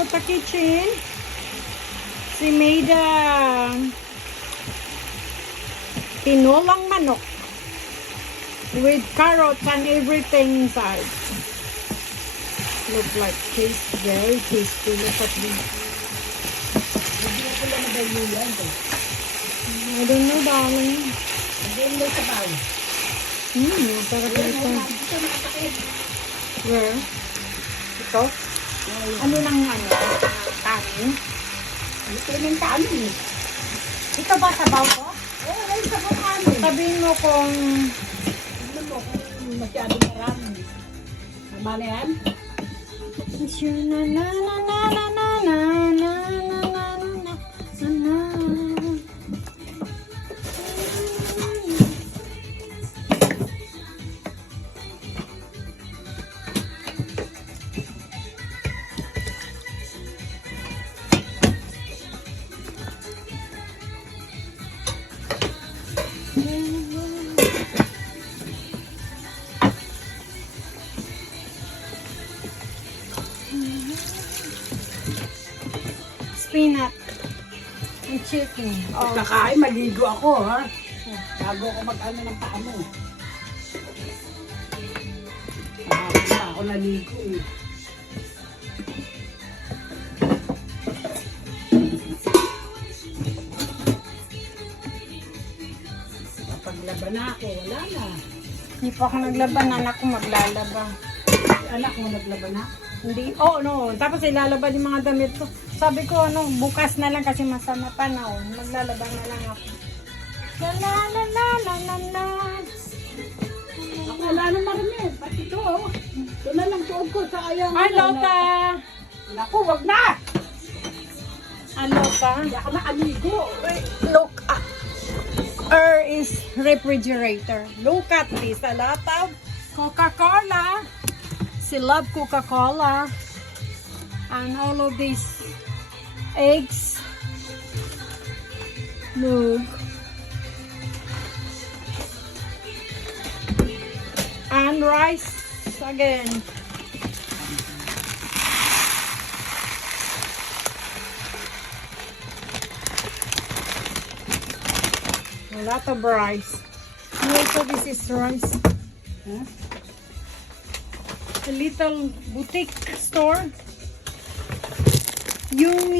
Lota Kitchen. She made tinolang manok with carrots and everything inside. Look like taste very tasty. Look at this. I don't know, darling. Sarap ito. Where? Ito? Ano nang kanin? Ito yung kanin. Ito ba sabaw ko? Oo, ay sabaw kanin. Sabihin mo kung Tignan mo kung masyadong marami. Tama na yan? na na na na na na na na na na na na. Spinach and chicken. Oh, Kakain, maligo ako, ha? Bago ako mag-ano ng paa mo. Kahapon na ako naligo, eh. Kapaglaban na ako, wala na. hindi pa ako naglaban. Anak ko maglalaba. Anak mo naglaban na? Hindi. Oh, no. Tapos ilalaba yung mga damit ko. Sabi ko, bukas na lang kasi masama panahon. Maglalaba na lang ako. La la la la la la la. Ako wala nang marinig. Pati ito, oh. Ito na lang tuod ko sa ayang. Hi, Lota! Naku, wag na! Lota. Hindi ako nakaligo. Look at is refrigerator. Look at this. A lot of Coca-Cola. She love Coca-Cola. And all of these eggs. Look. And rice again. A lot of rice. And also this is rice. Huh? A little boutique store. Yung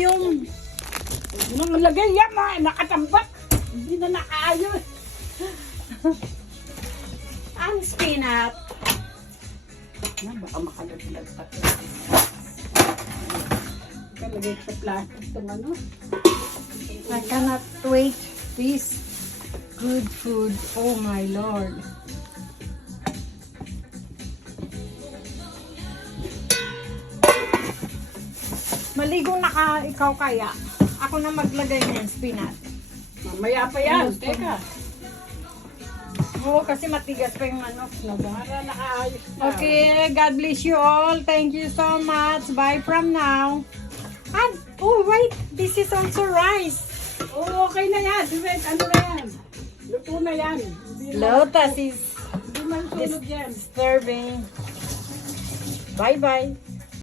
Nung lagay yan, nakatambak. Hindi na nakaayos. ang spinach. Baka makalaglag pa ito. Kalagay sa plastic itong ano. I cannot wait. This good food. Oh my Lord. Maligo na ka ikaw kaya. Ako na maglagay ng spinach. Mamaya pa yan. Teka. Oo, kasi matigas pa yung manok. Para nakaayos na. Okay, God bless you all. Thank you so much. Bye from now. And, oh wait, this is also rice. Oo, okay na yan. Wait, ano na yan? Luto na yan. Lotus is Hindi man sunog yan. serving. Bye-bye.